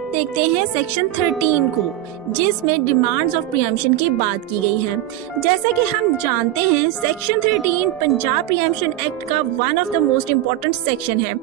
अब देखते हैं सेक्शन 13 को, जिसमें डिमांड्स ऑफ प्रीएम्पशन की बात की गई है। जैसा कि हम जानते हैं, सेक्शन 13 पंजाब प्रीएम्पशन एक्ट का one of the most important section है।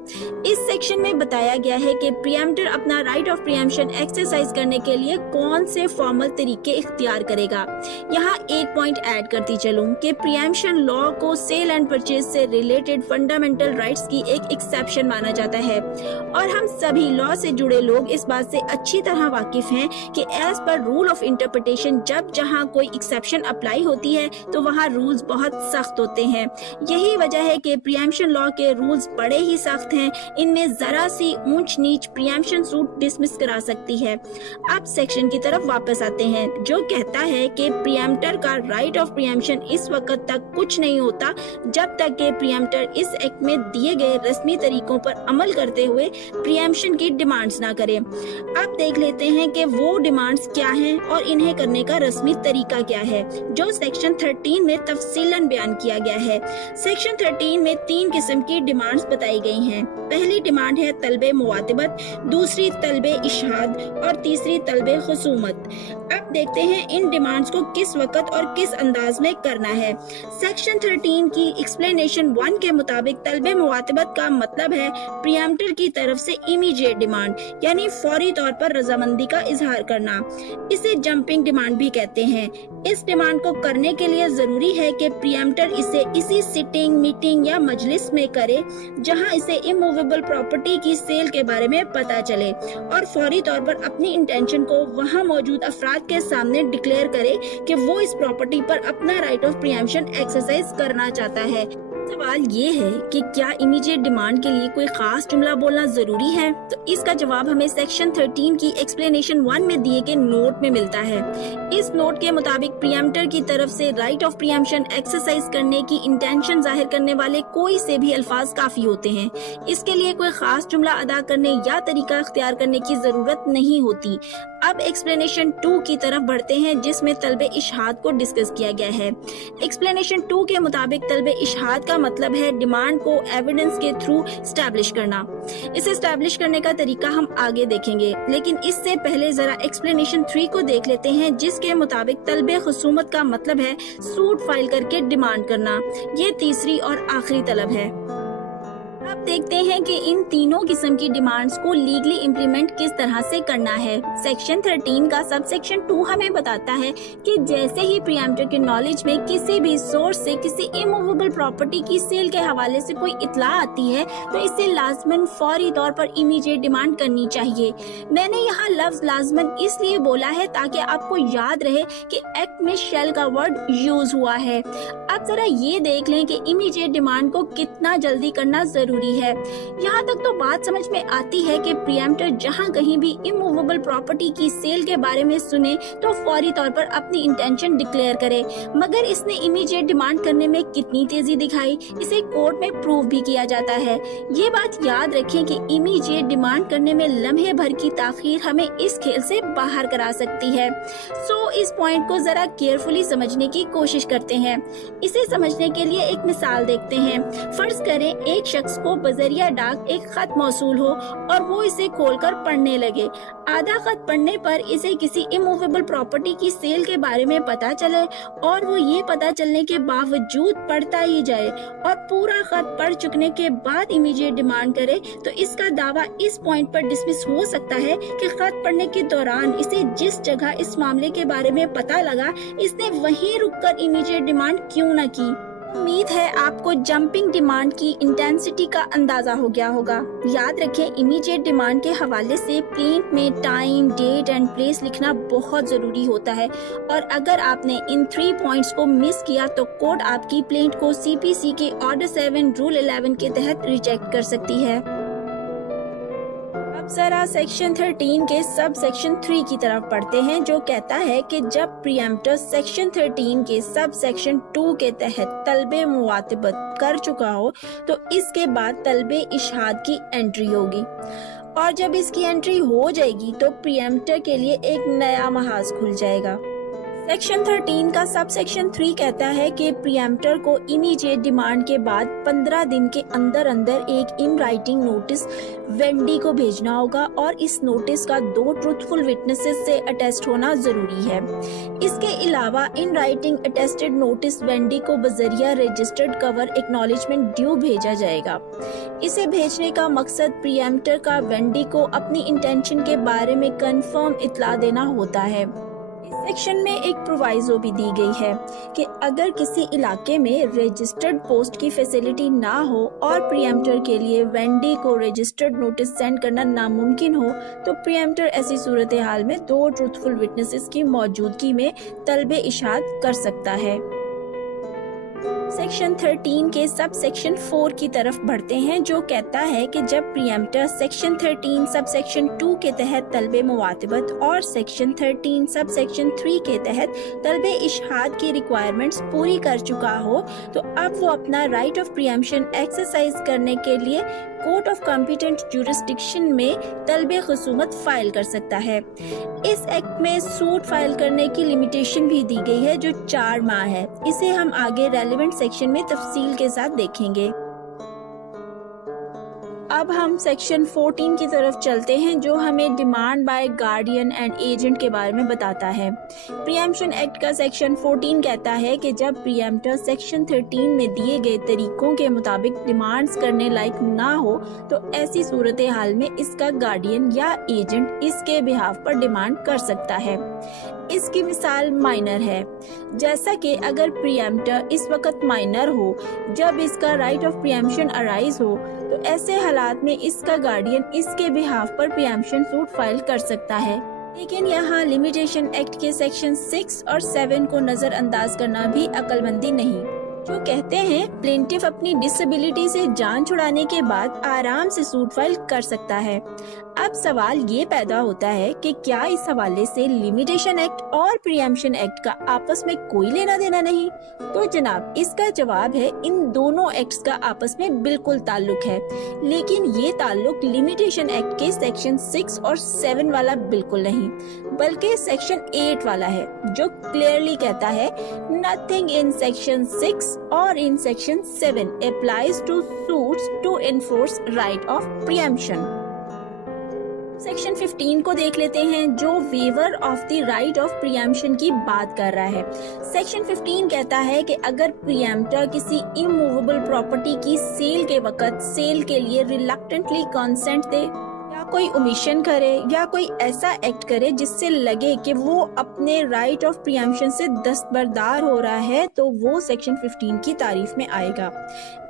इस सेक्शन में बताया गया है कि प्रीएम्प्टर अपना राइट ऑफ प्रीएम्पशन एक्सरसाइज करने के लिए कौन से फॉर्मल तरीके इख्तियार करेगा। यहाँ एक पॉइंट ऐड करती चलूं कि प्रीएम्पशन लॉ को सेल एंड परचेज से रिलेटेड फंडामेंटल राइट्स की एक एक्सेप्शन माना जाता है, और हम सभी लॉ से जुड़े लोग इस बात से अच्छी तरह वाकिफ हैं कि as per rule of interpretation जब जहां कोई एक्सेप्शन अप्लाई होती है तो वहां रूल्स बहुत सख्त होते हैं। यही वजह है कि प्रीएम्पशन लॉ के रूल्स बड़े ही सख्त हैं। इनमें जरा सी ऊंच नीच प्रीएम्पशन सूट डिसमिस करा सकती है। अब सेक्शन की तरफ वापस आते हैं, जो कहता है कि प्रीएम्प्टर का राइट ऑफ प्रीएम्पशन इस वक्त तक कुछ नहीं होता जब तक कि प्रीएम्प्टर इस एक्ट में दिए गए रस्मी तरीकों पर अमल करते हुए प्रीएम्पशन की डिमांड्स ना करे। अब देख लेते हैं कि वो डिमांड्स क्या हैं और इन्हें करने का रस्मी तरीका क्या है, जो सेक्शन 13 में तफसीलन बयान किया गया है। सेक्शन 13 में 3 किस्म की डिमांड्स बताई गई हैं। पहली डिमांड है तलबे मुवातिबत, दूसरी तलबे इशहाद और तीसरी तलबे खुसूमत। अब देखते हैं इन डिमांड्स को किस वक्त और किस अंदाज में करना है। सेक्शन 13 की एक्सप्लेनेशन 1 के मुताबिक तलबे मुवातिबत का मतलब है प्रीएम्प्टर की तरफ से इमीडिएट डिमांड, यानी फौरी तौर पर रजामंदी का इजहार करना। इसे जंपिंग डिमांड भी कहते हैं। इस डिमांड को करने के लिए जरूरी है कि प्रीएम्प्टर इसे इसी सिटिंग, मीटिंग या मजलिस में करे जहां इसे इमूवेबल प्रॉपर्टी की सेल के बारे में पता चले, और फौरी तौर पर अपनी इंटेंशन को वहां मौजूद अफराद के सामने डिक्लेयर करे कि वो इस प्रॉपर्टी पर अपना राइट ऑफ प्रीएम्पशन एक्सरसाइज करना चाहता है। सवाल ये है कि क्या इमीडिएट डिमांड के लिए कोई खास जुमला बोलना जरूरी है? तो इसका जवाब हमें सेक्शन 13 की एक्सप्लेनेशन 1 में दिए गए नोट में मिलता है। इस नोट के मुताबिक प्रीएम्प्टर की तरफ से राइट ऑफ प्रीएम्पशन एक्सरसाइज करने की इंटेंशन जाहिर करने वाले कोई से भी अल्फाज काफी होते हैं। इसके लिए कोई खास जुमला अदा करने या तरीका इख्तियार करने की जरूरत नहीं होती। अब एक्सप्लेनेशन 2 की तरफ बढ़ते हैं, जिसमें तलबे इशहाद को डिस्कस किया गया है। एक्सप्लेनेशन 2 के मुताबिक तलबे इशहाद का मतलब है डिमांड को एविडेंस के थ्रू स्टैब्लिश करना। इसे स्टैब्लिश करने का तरीका हम आगे देखेंगे, लेकिन इससे पहले जरा एक्सप्लेनेशन 3 को देख लेते हैं, जिसके मुताबिक तलबे खुसूमत का मतलब है सूट फाइल करके डिमांड करना। ये तीसरी और आखिरी तलब है। अब देखते हैं कि इन तीनों किस्म की डिमांड्स को लीगली इम्प्लीमेंट किस तरह से करना है। सेक्शन 13 का सब सेक्शन 2 हमें बताता है कि जैसे ही प्रीएम्प्टर के नॉलेज में किसी भी सोर्स से किसी इमूवेबल प्रॉपर्टी की सेल के हवाले से कोई इत्तला आती है तो इसे लाजमन फौरी तौर पर इमीडिएट डिमांड करनी चाहिए। मैंने यहाँ लफ्ज लाजमन इसलिए बोला है ताकि आपको याद रहे कि एक्ट में शेल का वर्ड यूज हुआ है। अब जरा ये देख लें कि इमीडिएट डिमांड को कितना जल्दी करना जरूरी है। यहाँ तक तो बात समझ में आती है कि प्रीएम्प्टर जहाँ कहीं भी इमूवेबल प्रॉपर्टी की सेल के बारे में सुने तो फौरी तौर पर अपनी इंटेंशन डिक्लेयर करे, मगर इसने इमीडिएट डिमांड करने में कितनी तेजी दिखाई, इसे कोर्ट में प्रूव भी किया जाता है। ये बात याद रखें कि इमीडिएट डिमांड करने में लम्हे भर की ताखीर हमें इस खेल से बाहर करा सकती है। सो इस पॉइंट को जरा केयरफुली समझने की कोशिश करते हैं। इसे समझने के लिए एक मिसाल देखते हैं। फर्ज करें एक शख्स को बजरिया डाक एक खत मौसूल हो और वो इसे खोलकर पढ़ने लगे। आधा खत पढ़ने पर इसे किसी इमूवेबल प्रॉपर्टी की सेल के बारे में पता चले और वो ये पता चलने के बावजूद पढ़ता ही जाए और पूरा खत पढ़ चुकने के बाद इमीडिएट डिमांड करे, तो इसका दावा इस पॉइंट पर डिसमिस हो सकता है कि खत पढ़ने के दौरान इसे जिस जगह इस मामले के बारे में पता लगा, इसने वहीं रुककर इमीडिएट डिमांड क्यों न की। उम्मीद है आपको जंपिंग डिमांड की इंटेंसिटी का अंदाजा हो गया होगा। याद रखें, इमीडिएट डिमांड के हवाले से प्लेंट में टाइम, डेट एंड प्लेस लिखना बहुत जरूरी होता है, और अगर आपने इन 3 पॉइंट्स को मिस किया तो कोर्ट आपकी प्लेंट को सीपीसी के ऑर्डर 7 रूल 11 के तहत रिजेक्ट कर सकती है। जरा सेक्शन 13 के सब सेक्शन 3 की तरफ पढ़ते हैं, जो कहता है कि जब प्रीएम्प्टर सेक्शन 13 के सब सेक्शन 2 के तहत तलबे मुवातिबत कर चुका हो तो इसके बाद तलबे इशहाद की एंट्री होगी, और जब इसकी एंट्री हो जाएगी तो प्रीएम्प्टर के लिए एक नया महाज खुल जाएगा। सेक्शन 13 का सब सेक्शन 3 कहता है कि प्रीएम्प्टर को इमीडिएट डिमांड के बाद 15 दिन के अंदर अंदर एक इन राइटिंग नोटिस वेंडी को भेजना होगा और इस नोटिस का 2 ट्रूथफुल विटनेसेस से अटेस्ट होना जरूरी है। इसके अलावा in writing attested notice Wendy को बजरिया रजिस्टर्ड कवर एक्नॉलेजमेंट ड्यू भेजा जाएगा। इसे भेजने का मकसद प्रीएम्प्टर का वेंडी को अपनी इंटेंशन के बारे में कंफर्म इत्तला देना होता है। सेक्शन में एक प्रोवाइजो भी दी गई है कि अगर किसी इलाके में रजिस्टर्ड पोस्ट की फैसिलिटी ना हो और प्रीएम्प्टर के लिए वेंडी को रजिस्टर्ड नोटिस सेंड करना नामुमकिन हो तो प्रीएम्प्टर ऐसी सूरत हाल में 2 ट्रूथफुल विटनेसेस की मौजूदगी में तलब इशाद कर सकता है। सेक्शन 13 के सब सेक्शन 4 की तरफ बढ़ते हैं, जो कहता है कि जब प्रीएम्प्टर सेक्शन 13 सब सेक्शन 2 के तहत तलबे मुवातबत और सेक्शन 13 सब सेक्शन 3 के तहत तलबे इशहाद की रिक्वायरमेंट्स पूरी कर चुका हो तो अब वो अपना राइट ऑफ प्रीएम्प्शन एक्सरसाइज करने के लिए कोर्ट ऑफ कॉम्पिटेंट ज्यूरिसडिक्शन में तलबे खुसूमत फाइल कर सकता है। इस एक्ट में सूट फाइल करने की लिमिटेशन भी दी गई है जो 4 माह है। इसे हम आगे रेलेवेंट सेक्शन में तफसील के साथ देखेंगे। अब हम सेक्शन 14 की तरफ चलते हैं, जो हमें demand by guardian and agent के बारे में बताता है। प्रीएम्प्शन एक्ट का सेक्शन 14 कहता है कि जब प्रीएम्प्टर सेक्शन 13 में दिए गए तरीकों के मुताबिक डिमांड्स करने लायक ना हो तो ऐसी सूरत हाल में इसका गार्डियन या एजेंट इसके बिहाफ पर डिमांड कर सकता है। इसकी मिसाल माइनर है, जैसा कि अगर प्रीएम्प्टर इस वक्त माइनर हो जब इसका राइट ऑफ प्रीएम्प्शन अराइज हो तो ऐसे हालात में इसका गार्डियन इसके बिहाफ पर प्रीएम्प्शन सूट फाइल कर सकता है। लेकिन यहाँ लिमिटेशन एक्ट के सेक्शन 6 और 7 को नजरअंदाज करना भी अक्लमंदी नहीं, जो कहते हैं प्लेंटिफ अपनी डिसेबिलिटी से जान छुड़ाने के बाद आराम से सूट फाइल कर सकता है। अब सवाल ये पैदा होता है कि क्या इस हवाले से लिमिटेशन एक्ट और प्रीएम्प्शन एक्ट का आपस में कोई लेना देना नहीं? तो जनाब इसका जवाब है इन दोनों एक्ट्स का आपस में बिल्कुल ताल्लुक है, लेकिन ये ताल्लुक लिमिटेशन एक्ट के सेक्शन 6 और 7 वाला बिल्कुल नहीं, बल्कि सेक्शन 8 वाला है, जो क्लियरली कहता है नथिंग इन सेक्शन 6 और in section 7 applies to suits to enforce right of preemption। Section 15 को देख लेते हैं, जो waiver of the right of preemption की बात कर रहा है। सेक्शन 15 कहता है कि अगर प्रीएम्प्टर किसी इमूवेबल प्रॉपर्टी की सेल के वक्त सेल के लिए रिलक्टेंटली कंसेंट दे या कोई ओमिशन करे या कोई ऐसा एक्ट करे जिससे लगे कि वो अपने राइट ऑफ प्रीएम्प्शन से दस्तबरदार हो रहा है तो वो सेक्शन 15 की तारीफ में आएगा।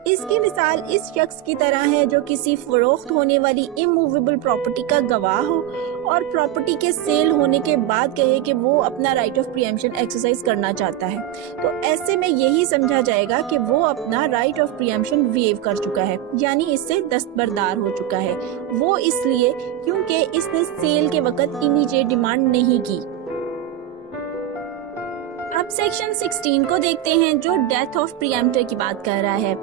इसकी मिसाल इस शख्स की तरह है जो किसी फरोख्त होने वाली इमूवेबल प्रॉपर्टी का गवाह हो और प्रॉपर्टी के सेल होने के बाद कहे कि वो अपना राइट ऑफ प्रीएम्प्शन एक्सरसाइज करना चाहता है, तो ऐसे में यही समझा जाएगा कि वो अपना राइट ऑफ प्रीएम्प्शन वेव कर चुका है, यानी इससे दस्तबरदार हो चुका है। वो इसलिए क्योंकि इसने सेल के वक्त इमीडिएट डिमांड नहीं की। अब सेक्शन 16 को देखते हैं, जो डेथ ऑफ प्रीएम्प्टर की बात कर रहा है।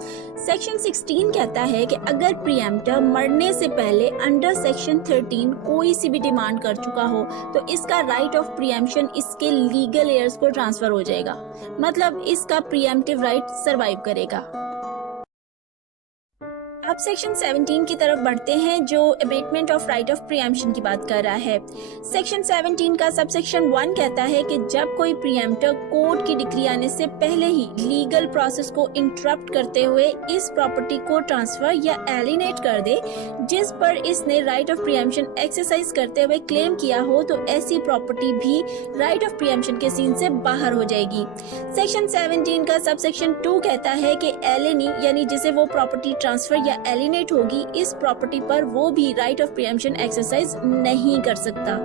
सेक्शन 16 कहता है कि अगर प्रीएम्प्टर मरने से पहले अंडर सेक्शन 13 कोई सी भी डिमांड कर चुका हो तो इसका राइट ऑफ प्रीएम्प्शन इसके लीगल एयर्स को ट्रांसफर हो जाएगा, मतलब इसका प्रीएम्प्टिव राइट सर्वाइव करेगा। अब सेक्शन 17 की तरफ बढ़ते हैं, जो abetment of right of preemption की बात कर रहा है। सेक्शन 17 का सब सेक्शन 1 कहता है कि जब कोई प्रीएम्प्टर कोर्ट की डिक्री आने से पहले ही लीगल प्रोसेस को इंटरप्ट करते हुए इस प्रॉपर्टी को ट्रांसफर या एलिनेट कर दे जिस पर इसने राइट ऑफ प्रीएम्प्शन एक्सरसाइज करते हुए क्लेम किया हो, तो ऐसी प्रॉपर्टी भी राइट ऑफ प्रीएम्प्शन के सीन से बाहर हो जाएगी। सेक्शन 17 का सब सेक्शन 2 कहता है कि एलिनी यानी जिसे वो प्रॉपर्टी ट्रांसफर या एलिनेट होगी, इस प्रॉपर्टी पर वो भी राइट ऑफ प्रीएम्प्शन एक्सरसाइज नहीं कर सकता।